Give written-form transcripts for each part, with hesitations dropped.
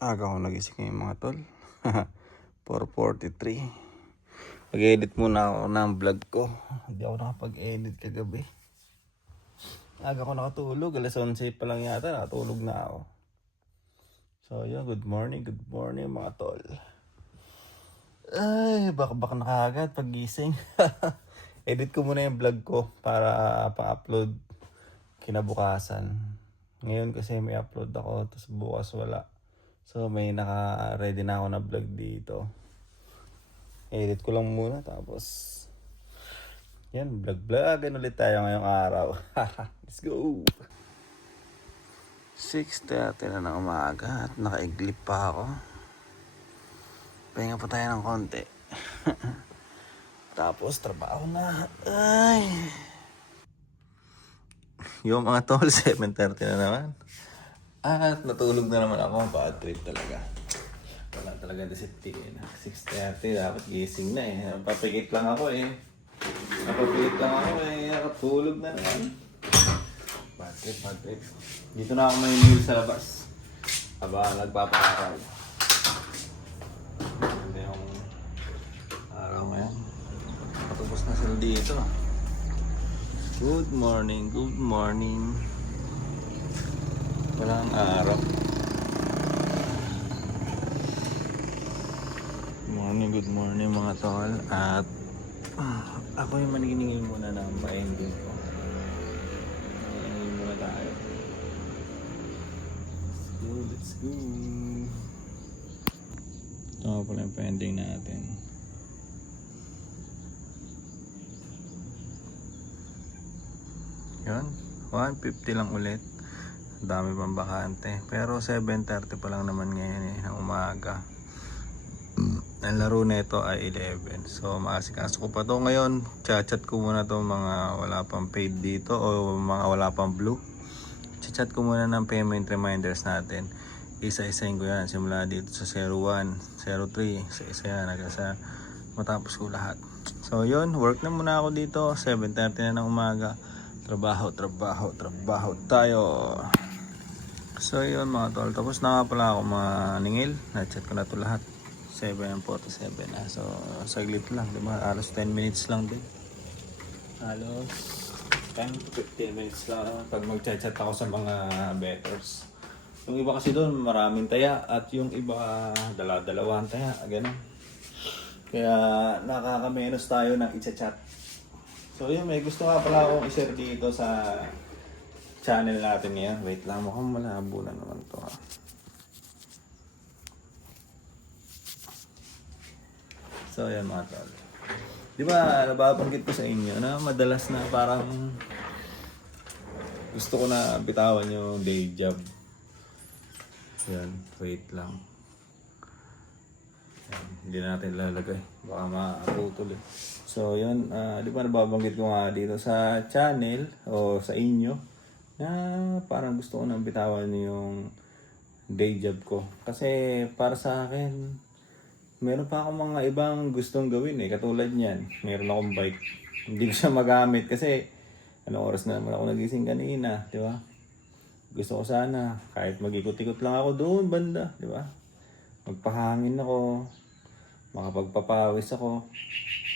Aga ako nagising ngayon mga tol. 4:43. Mag-edit muna ako ng vlog ko. Hindi ako nakapag-edit kagabi. Aga ako nakatulog. Alas 11 pa lang yata. Nakatulog na ako. So yun, good morning mga tol. Ay, baka na kagad pag-gising. Edit ko muna yung vlog ko para pa-upload kinabukasan. Ngayon kasi may upload ako, tapos bukas wala. So may naka-ready na ako na vlog dito. Edit ko lang muna tapos yan, vlog-vlogan ulit tayo ngayong araw. Let's go! 6:30 na ng umaga at nakaiglip pa ako. Pahinga pa tayo ng konti. Tapos trabaho na. Ay! Yung mga tol, 7:30 na naman. At natulog na naman ako. Bad trip talaga. Wala talaga disiplina. 6:30, dapat gising na eh. Napapikit lang ako eh. Nakatulog na naman. Bad trip. Dito na ako may meal sa labas. Aba, nagpapakaral. Hindi yung araw ngayon. Patubos na sila dito. Good morning. Walang araw. Good morning mga tol. At ako yung maniningil muna ng pa-ending ko. Maniningil muna tayo. Let's go. Ito pala yung pa-ending natin. Yun, 150 lang ulit. Dami pang bakante. Pero 7:30 pa lang naman ngayon eh, ng umaga. Ang laro nito ay 11. So maasikaso ko pa to ngayon. Chat ko muna to mga wala pang paid dito o mga wala pang blue. Chat ko muna ng payment reminders natin. Isa-isahin ko yan. Simula dito sa 01, 03. Isa-isa yan. Sa matapos ko lahat. So yun, work na muna ako dito. 7:30 na ng umaga. Trabaho tayo. So yun mga tol, tapos na nga pala ako maningil. Na-chat ko na to lahat. 7:47 na. So saglit lang, diba? Alos 10 minutes lang din. Alos 10 to 15 minutes lang pag mag-chat ako sa mga betters. Yung iba kasi doon maraming taya at yung iba dala-dalawang taya, ganun. Kaya nakakamenos tayo ng i-chat. So yun, may gusto nga pala akong i-share dito sa channel natin ngayon. Wait lang, mukhang malabo na naman to ha. So yan mga tol. Di ba nababanggit ko sa inyo na madalas na parang gusto ko na bitawan yung day job. Yan, wait lang. Yan, hindi na natin lalagay. Baka maputol eh. So yun, di ba nababanggit ko nga dito sa channel o sa inyo na parang gusto ko nang bitawan yung day job ko. Kasi para sa akin, meron pa akong mga ibang gustong gawin eh. Katulad niyan, meron akong bike. Hindi ko siya magamit kasi anong oras na naman ako nagising kanina, di ba? Gusto ko sana kahit mag-ikot-ikot lang ako doon banda, di ba? Magpahangin ako, makapagpapawis ako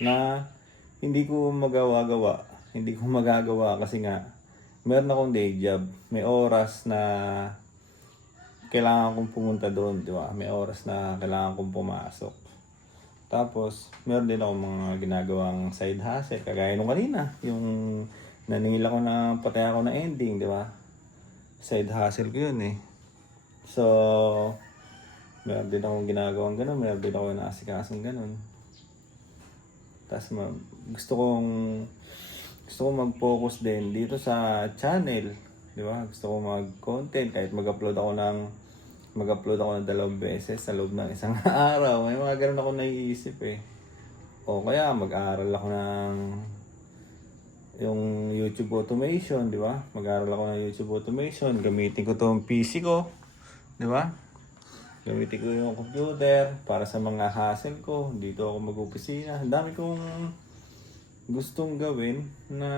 na hindi ko magagawa kasi nga meron akong day job. May oras na kailangan kong pumunta doon, di ba? May oras na kailangan kong pumasok. Tapos, meron din ako mga ginagawang side hustle. Kagaya nung kanina, yung naningil ako na patay ako na ending, di ba? Side hustle ko yun eh. So, meron din akong ginagawang ganun. Meron din ako naasikasong ganun. Tapos, gusto kong mag-focus din dito sa channel. Di ba? Gusto kong mag-content kahit mag-upload ako ng 2 beses sa loob ng isang araw. May mga ganun ako naiisip eh. O kaya mag-aaral ako ng yung YouTube automation, di ba? Mag-aaral ako ng YouTube automation. Gamitin ko tong PC ko, di ba? Gamitin ko yung computer para sa mga hassle ko. Dito ako mag-opisina. Ang dami kong gustong gawin na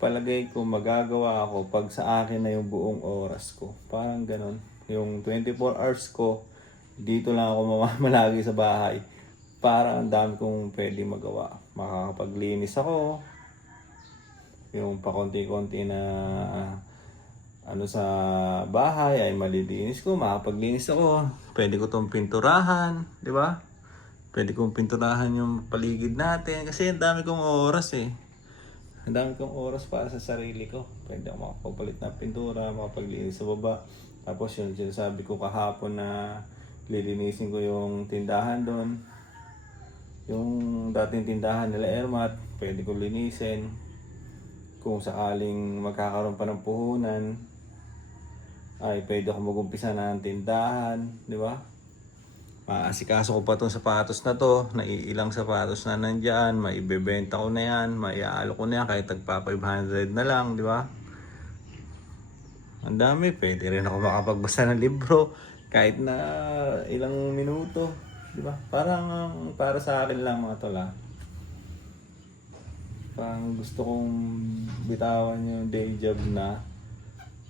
palagay ko magagawa ako pag sa akin na yung buong oras ko. Parang ganon. yung 24 hours ko, dito lang ako mamamalagi sa bahay. Para ang dami kong pwede magawa. Makakapaglinis ako, yung pakonti-konti na ano sa bahay ay malilinis ko, makapaglinis ako. Pwede ko tong pinturahan, di ba? Pwede kong pinturahan yung paligid natin kasi ang dami kong oras eh. Ang dami kong oras para sa sarili ko. Pwede ako makapagpalit ng pintura, makapaglinis sa baba. Tapos yun, sinasabi ko kahapon na lilinisin ko yung tindahan doon. Yung dating tindahan nila Ermat, pwede ko linisin. Kung sakaling magkakaroon pa ng puhunan, ay pwede ako mag-umpisa na ng tindahan, di ba? Maasikaso ko pa itong sapatos na to, naiilang sapatos na nandyan, maibebenta ko na yan, maiaalo ko na yan kahit tagpa 500 na lang, di ba? Ang dami, pwede rin ako makapagbasa ng libro kahit na ilang minuto, di ba? Parang para sa akin lang mga tol. Parang gusto kong bitawan yung day job na,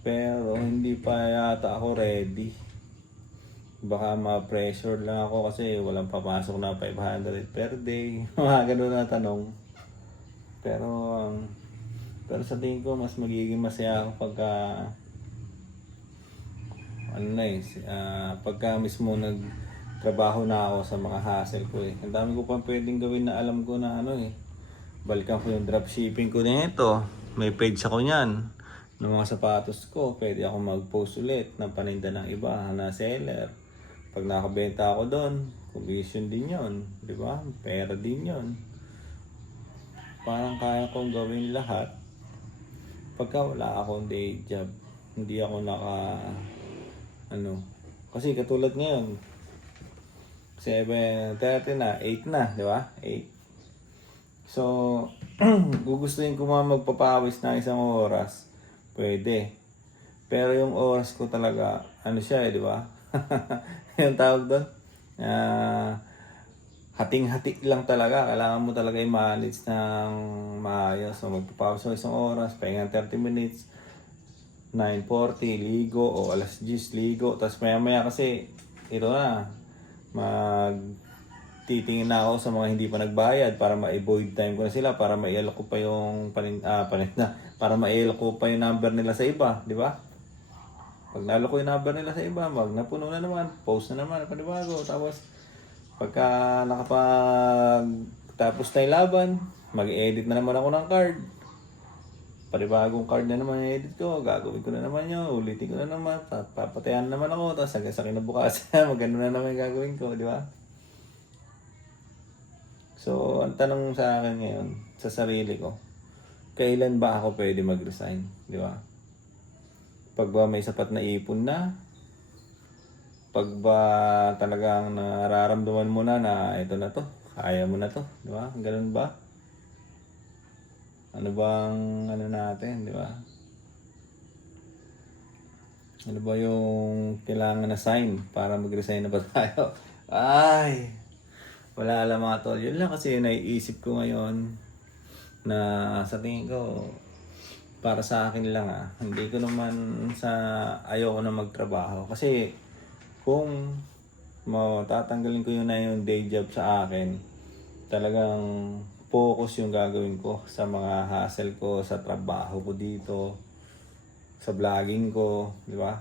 pero hindi pa yata ako ready. Baka ma-pressure lang ako kasi walang papasok na 500 per day. Mga ganun na tanong. Pero sa tingin ko mas magiging masaya ako pagka pagka mismo nagtrabaho na ako sa mga hassle ko eh. Ang dami ko pang pwedeng gawin na alam ko na balikan ko yung dropshipping ko nito. May page ako niyan ng mga sapatos ko. Pwede ako mag-post ulit ng paninda ng iba na seller. Pag nakabenta ako doon, commission din yon, di ba? Pera din yon. Parang kaya kong gawin lahat pagka wala akong day job. Hindi ako kasi katulad ngayon, 7:30 na, 8 na, di ba? 8. So, gugustuhin ko magpapawis na isang oras, pwede. Pero yung oras ko talaga, di ba? Yung tawag doon, hating-hati lang talaga. Kailangan mo talaga i-manage ng maayos. So, magpapawis mo isang oras, pahinga 30 minutes, 9:40, ligo, o alas 10, ligo. Tapos maya-maya kasi, titingin na ako sa mga hindi pa nagbayad para ma-avoid time ko na sila, para ma-i-alok ko pa yung para ma-i-alok ko pa yung number nila sa iba, di ba? Pag nalok ko yung number nila sa iba, napuno na naman, post na naman, panibago. Tapos, pagka tapos na yung laban, mag-edit na naman ako ng card. Panibagong card na naman yung edit ko, gagawin ko na naman yun, ulitin ko na naman, papatayan naman ako, tapos hanggang sa kinabukasan, maganda na naman yung gagawin ko, di ba? So, ang tanong sa akin ngayon, sa sarili ko, kailan ba ako pwede mag-resign, di ba? Pag ba may sapat na ipon na? Pag ba talagang nararamdaman mo na ito na to, kaya mo na to, di ba? Ganun ba? Ano bang natin, di ba? Ano ba yung kailangan na sign para mag-resign na ba tayo? Ay, wala alam mga tol. Yun lang kasi naiisip ko ngayon na sa tingin ko, para sa akin lang hindi ko naman ayoko na magtrabaho. Kasi kung tatanggalin ko yung day job sa akin, talagang focus yung gagawin ko sa mga hassle ko, sa trabaho ko dito, sa vlogging ko, di ba?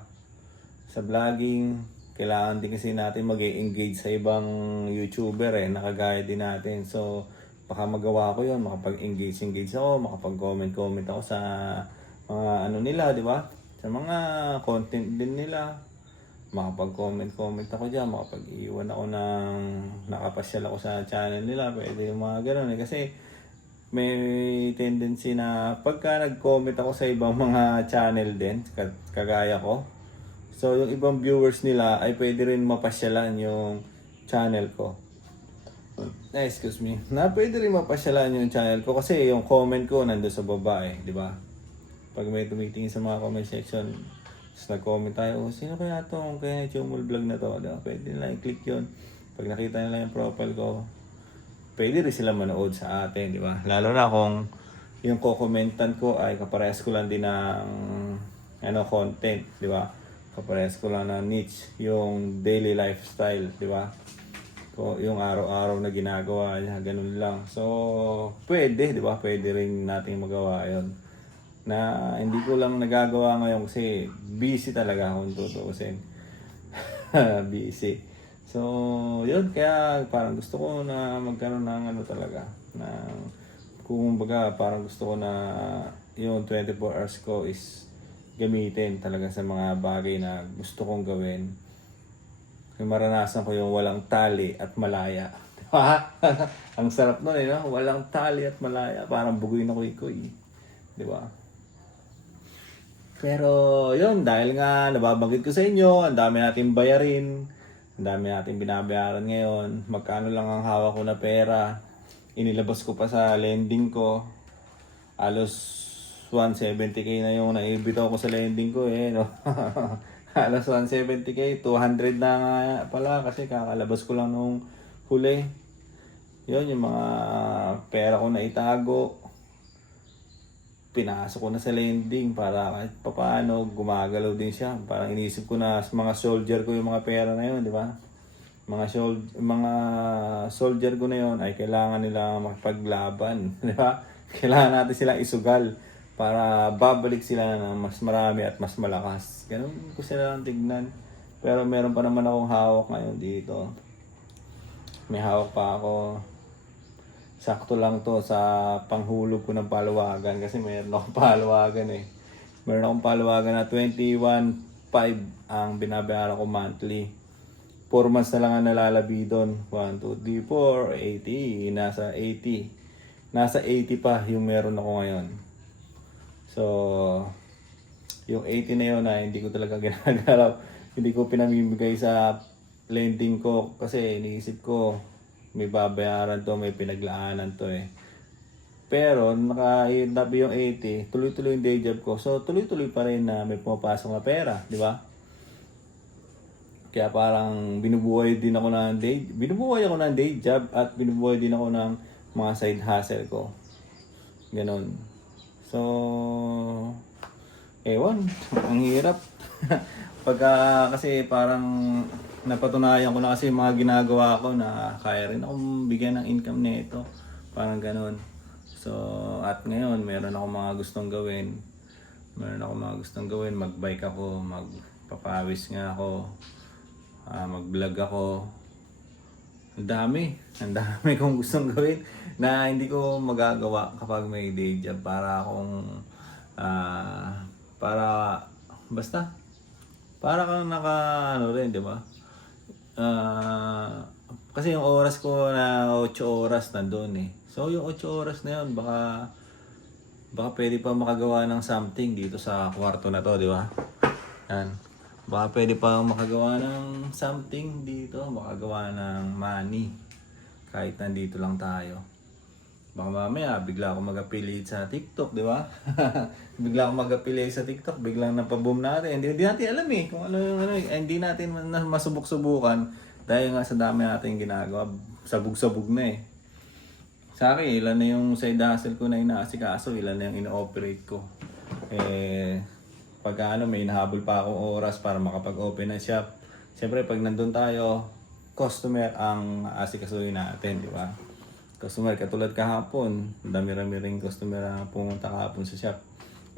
Sa vlogging, kailangan din kasi natin mag-engage sa ibang YouTuber nakagaya din natin. So, baka magawa ko yun, makapag-engage ako, makapag-comment ako sa mga nila, di ba? Sa mga content din nila. Makapag-comment ako dyan, makapag-iwan ako nakapasyal ako sa channel nila, pwede yung mga gano'n kasi may tendency na pagka nag-comment ako sa ibang mga channel din, kagaya ko, so yung ibang viewers nila ay pwede rin mapasyalan yung channel ko. Excuse me. Pwede rin mapasyalan yung channel ko kasi yung comment ko nandun sa baba di ba? Pag may tumitingin sa mga comment section, tapos nag-comment tayo, sino kaya to? Kaya Chumul Vlog na to, diba? Pwede nila i-click yun. Pag nakita nila yung profile ko, pwede rin sila manood sa atin, di ba? Lalo na kung yung ko-commentan ko ay kaparehas ko lang din ng content, di ba? Kaparehas ko lang na niche, yung daily lifestyle, di ba? So, yung araw-araw na ginagawa niya, ganun lang. So, pwede, di ba? Pwede rin natin magawa yon. Na hindi ko lang nagagawa ngayon kasi busy talaga kung tutuusin. Busy. So, yun. Kaya parang gusto ko na magkaroon ng ano talaga. Na, kung baga, parang gusto ko na yung 24 hours ko is gamitin talaga sa mga bagay na gusto kong gawin. Yung maranasan ko yung walang tali at malaya. Diba? Ang sarap nun no? Walang tali at malaya. Parang bugoy na kuy-kuy. Diba? Pero yun, dahil nga nababanggit ko sa inyo, ang dami natin bayarin, ang dami natin binabayaran ngayon, magkano lang ang hawak ko na pera, inilabas ko pa sa lending ko, alos 170k na yung naibitaw ko sa lending ko no? Alos 170k, 200 na nga pala kasi kakalabas ko lang nung huli. Yun, yung mga pera ko na itago, pinasok ko na sa lending para kahit papaano gumagalaw din siya. Parang iniisip ko na mga soldier ko yung mga pera na yun, di ba? Mga soldier ko na yun ay kailangan nila makipaglaban, di ba? Kailangan natin silang isugal para babalik sila ng mas marami at mas malakas. Ganun ko sila lang tignan. Pero meron pa naman akong hawak ngayon dito. May hawak pa ako. Sakto lang to sa panghulog ko ng palawagan kasi meron akong palawagan Meron akong palawagan na 21.5 ang binabayaran ko monthly. 4 months na lang ang nalalabi doon. 1, 2, 3, 4, 80. Nasa 80. Nasa 80 pa yung meron ako ngayon. So, yung 80 na yun na hindi ko talaga ginagalaw. Hindi ko pinamimigay sa lending ko kasi iniisip ko may babayaran to, may pinaglaanan to Pero naka-tabi yung 80, tuloy-tuloy yung day job ko. So, tuloy-tuloy pa rin na may pumapasok na pera, di ba? Kaya parang binubuhay ako ng day job at binubuhay din ako ng mga side hustle ko. Ganon. So, ewan, ang hirap. Kasi parang napatunayan ko na kasi mga ginagawa ko na kaya rin akong bigyan ng income nito. Parang ganon. So, at ngayon, meron akong mga gustong gawin. Mag-bike ako, magpapawis nga ako, mag-vlog ako. Ang dami kong gustong gawin na hindi ko magagawa kapag may day job para kang rin, di ba? Kasi yung oras ko na 8 oras nandoon So yung 8 oras na yun, baka pwede pa makagawa ng something dito sa kwarto na to, di ba? Yan. Baka pwede pa makagawa ng something dito, makagawa ng money. Kahit nandito lang tayo. Baka mamaya, bigla ako mag-affiliate sa TikTok, di ba? Bigla ako mag-affiliate sa TikTok, biglang napaboom natin. Hindi natin alam kung ano yung hindi natin masubok-subukan dahil nga sa dami natin ginagawa. Sabog-sabog na Sa akin, ilan na yung side hustle ko na inaasikaso, ilan na yung ino-operate ko. Pag may nahabol pa akong oras para makapag-open ng shop. Siyempre, pag nandun tayo, customer ang asikasuhin natin, di ba? Customer, katulad kahapon, dami-rami ring customer na pumunta kahapon sa shop.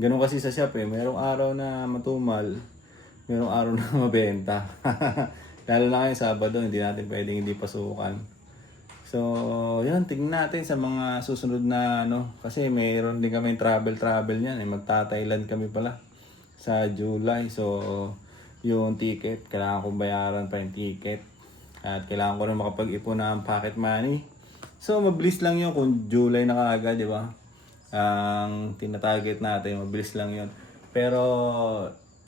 Ganun kasi sa shop merong araw na matumal, merong araw na mabenta. Lalo na kayo Sabado, hindi natin pwedeng hindi pasukan. So, yun, tingnan natin sa mga susunod na kasi mayroon din kami travel niyan, magta-Thailand kami pala sa July. So, yung ticket, kailangan kong bayaran pa yung ticket. At kailangan ko rin makapag-ipon ng pocket money. So, mabilis lang yun kung July na kaagad, di ba? Ang tinatarget natin, mabilis lang yun. Pero,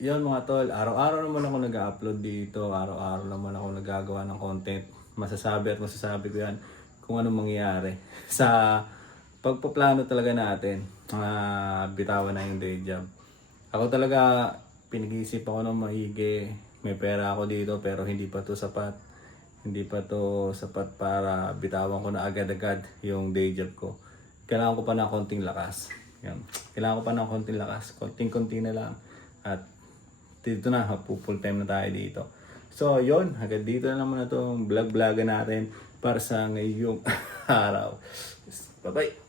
yun mga tol, araw-araw naman ako nag-upload dito. Araw-araw naman ako nagagawa ng content. Masasabi ko yan kung anong mangyayari. Sa pagpaplano talaga natin, bitawan na yung day job. Ako talaga, pinag-iisip ako ng maigi. May pera ako dito pero hindi pa to sapat. Hindi pa to sapat para bitawan ko na agad-agad yung day job ko. Kailangan ko pa ng konting lakas. Yan. Kailangan ko pa ng konting lakas. Konting-konti na lang. At dito na, full time na tayo dito. So, yon, hanggang dito na naman na itong vlog-vlogan natin para sa ngayong araw. Bye-bye!